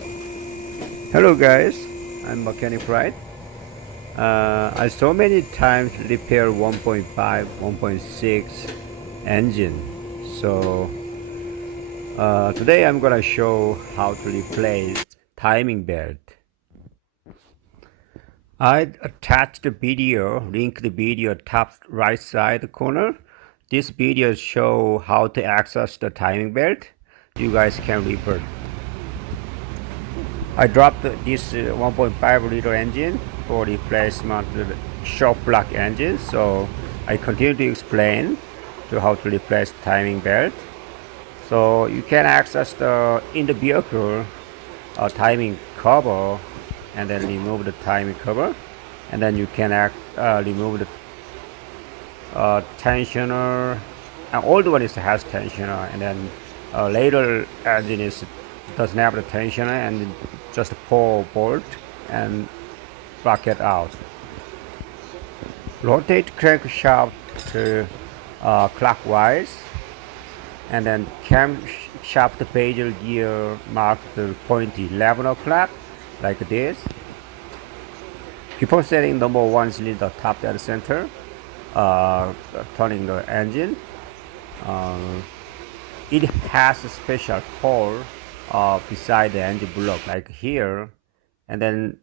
Hello guys, I'm Mechanic Pride. I so many times repair 1.5, 1.6 engine. So today I'm gonna show how to replace timing belt. I attached the video, link the video top right side corner. This video show how to access the timing belt. You guys can refer. I dropped this 1.5 liter engine for replacement of the shock block engine. So I continue to explain to how to replace timing belt. So you can access the in the vehicle timing cover and then remove the timing cover, and then you can remove the tensioner. An old one has tensioner, and then later engine doesn't have the tensioner and just pull bolt and bracket out. Rotate crankshaft clockwise, and then camshaft bezel gear mark the point 11 o'clock like this. Before setting number 1 cylinder top dead center, turning the engine, it has a special hole beside the engine block like here, and then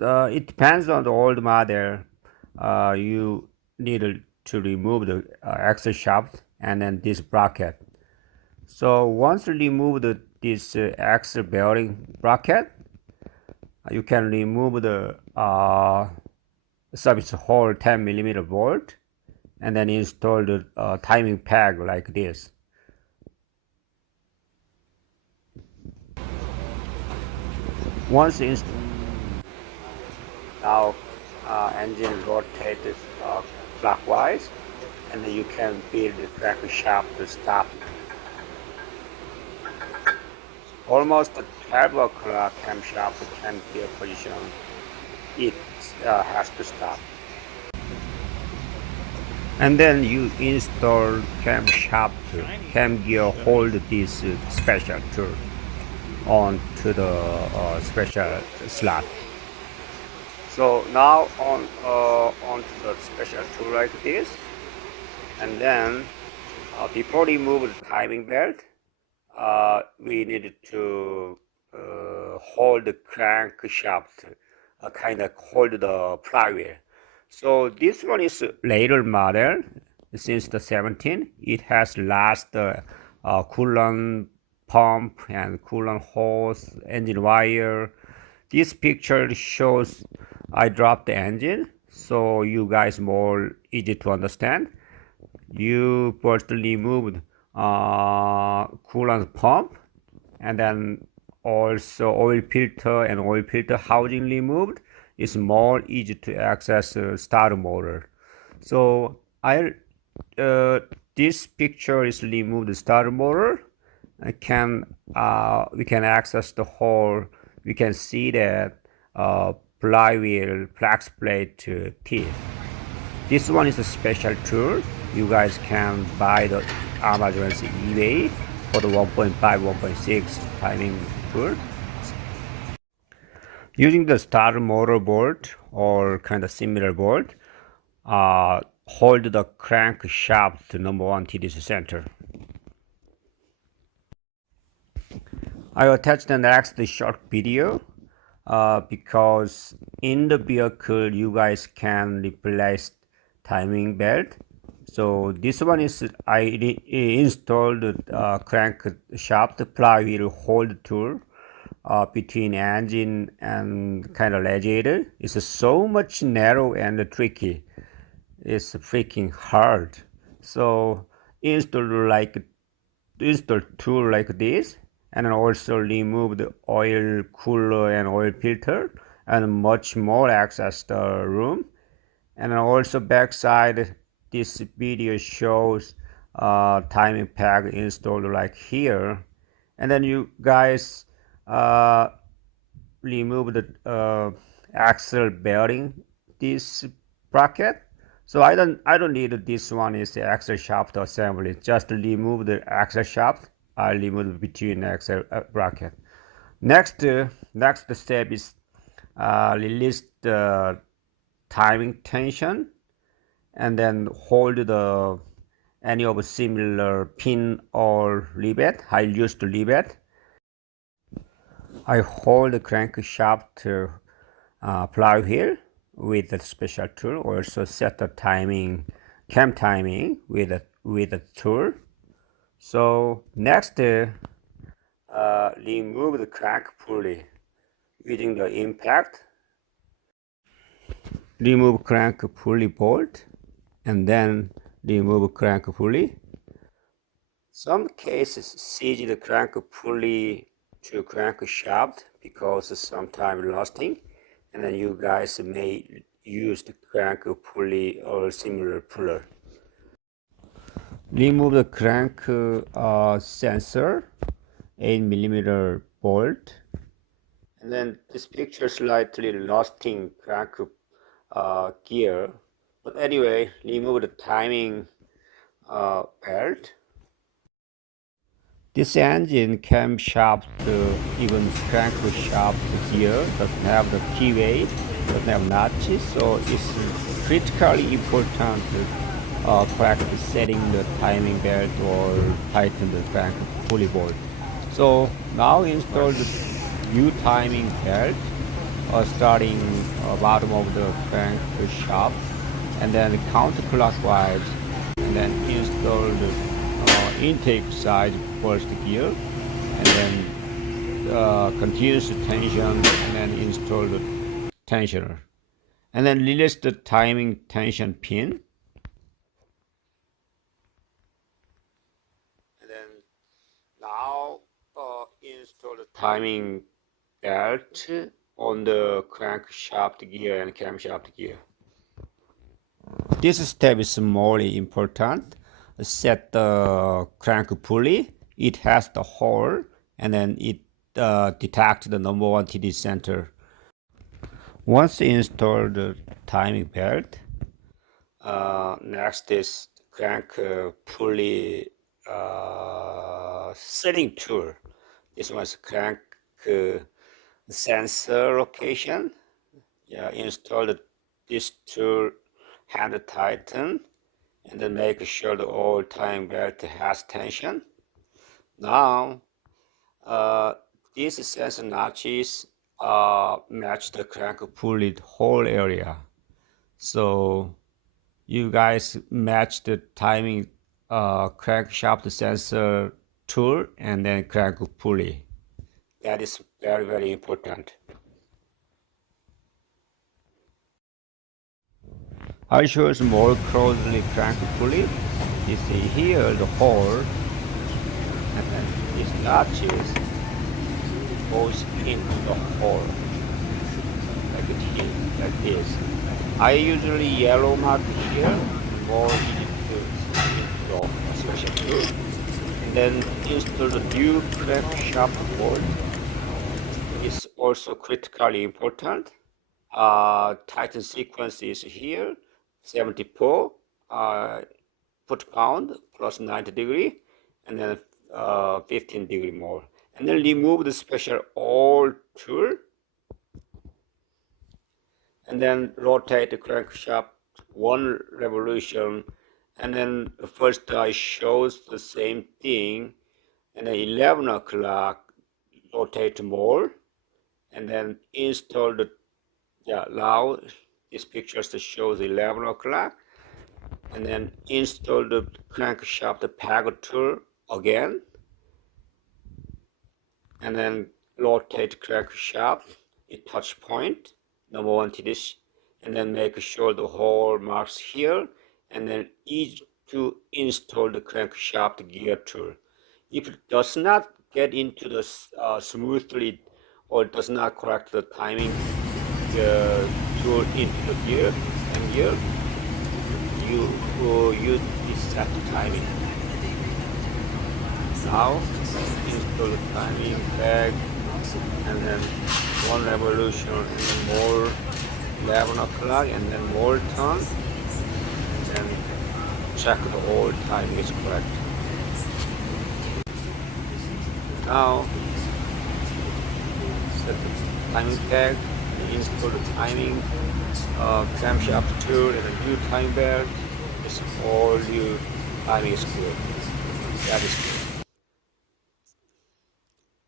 it depends on the old model. You need to remove the axle shaft and then this bracket. So once you remove this axle bearing bracket, you can remove the service hole 10 millimeter bolt and then install the timing peg like this. Once installed, now engine rotated clockwise, and then you can build the crankshaft to stop. Almost 12 o'clock camshaft can be a position. It has to stop. And then you install camshaft, cam gear hold this special tool onto the special slot. So now onto the special tool like this, and then before we move the timing belt, we need to hold the crankshaft, kind of hold the flywheel. So this one is later model, since the 17. It has last coolant pump and coolant hose, engine wire. This picture shows I dropped the engine, so you guys more easy to understand. You first removed coolant pump, and then also oil filter and oil filter housing removed. It's more easy to access starter motor. So this picture is removed the starter motor. We can access the whole. We can see that flywheel flex plate teeth. This one is a special tool. You guys can buy the Amazon's eBay for the 1.5, 1.6 timing tool. Using the starter motor bolt or kind of similar bolt, hold the crankshaft to number 1 TDC center. I attached the next short video because in the vehicle you guys can replace timing belt. So this one is I installed crankshaft flywheel hold tool between engine and kind of radiator. It's so much narrow and tricky. It's freaking hard. So install tool like this, and also remove the oil cooler and oil filter, and much more access the room. And also backside, this video shows timing peg installed like here, and then you guys remove the axle bearing this bracket. So I don't need this one is the axle shaft assembly. Just remove the axle shaft. I remove between axle bracket. Next step is release the timing tension and then hold the any of a similar pin or rivet. I used the rivet. I hold the crankshaft flywheel with a special tool. Also set the timing, cam timing with a tool. So next, remove the crank pulley using the impact. Remove crank pulley bolt and then remove crank pulley. Some cases seize the crank pulley to crankshaft because sometimes rusting, and then you guys may use the crank pulley or similar puller. Remove the crank sensor, 8mm bolt, and then this picture slightly rusting crank gear. But anyway, remove the timing belt. This engine camshaft, even crankshaft gear doesn't have the keyway, doesn't have notches, so it's critically important to practice setting the timing belt or tighten the crank pulley bolt. So now install the new timing belt, starting bottom of the crankshaft, and then counterclockwise, and then install the intake side first gear, and then continuous tension, and then install the tensioner, and then release the timing tension pin, and then now install the timing belt on the crankshaft gear and camshaft gear. This step is more important. Set the crank pulley. It has the hole, and then it detects the number 1 TD center. Once installed the timing belt, next is crank pulley setting tool. This one's crank sensor location. Install this tool, hand tighten, and then make sure the all timing belt has tension. Now, these sensor notches match the crank pulley whole area. So you guys match the timing crankshaft sensor tool and then crank pulley. That is very, very important. I'll show you more closely crank pulley. You see here the hole, and then these notches goes into the hole like this. I usually yellow mark here, more easy to install, special tool. And then install the new crankshaft bolt. It's also critically important. Tighten sequence is here. 74 foot-pound plus 90 degree, and then 15 degree more. And then remove the special oil tool, and then rotate the crankshaft 1 revolution, and then the first I shows the same thing, and then 11 o'clock rotate more, and then install the now this picture shows 11 o'clock, and then install the crankshaft peg tool again, and then rotate crankshaft at touch point number 1 TD, and then make sure the hole marks here, and then easy to install the crankshaft gear tool. If it does not get into the smoothly, or does not correct the timing tool into the gear, and here you will use this set timing. Now install the timing peg, and then 1 revolution, and then more 11 o'clock, and then more turn, and then check the whole time is correct. Now set the timing tag, install the timing camshaft tool and a new timing belt. It's all new timing screw. That is good.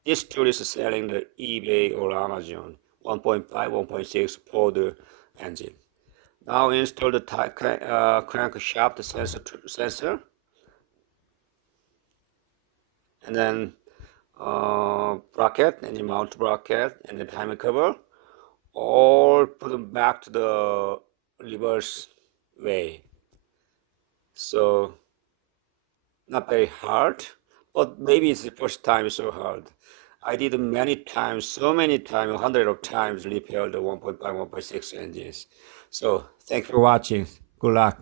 This tool is selling the eBay or Amazon 1.5, 1.6 for the engine. Now install the crankshaft sensor, and then bracket, engine mount bracket, and the timing cover. All put them back to the reverse way. So not very hard, but maybe it's the first time it's so hard. I did many times, so many times, hundreds of times repair the 1.5, 1.6 engines. So thanks for watching. Good luck.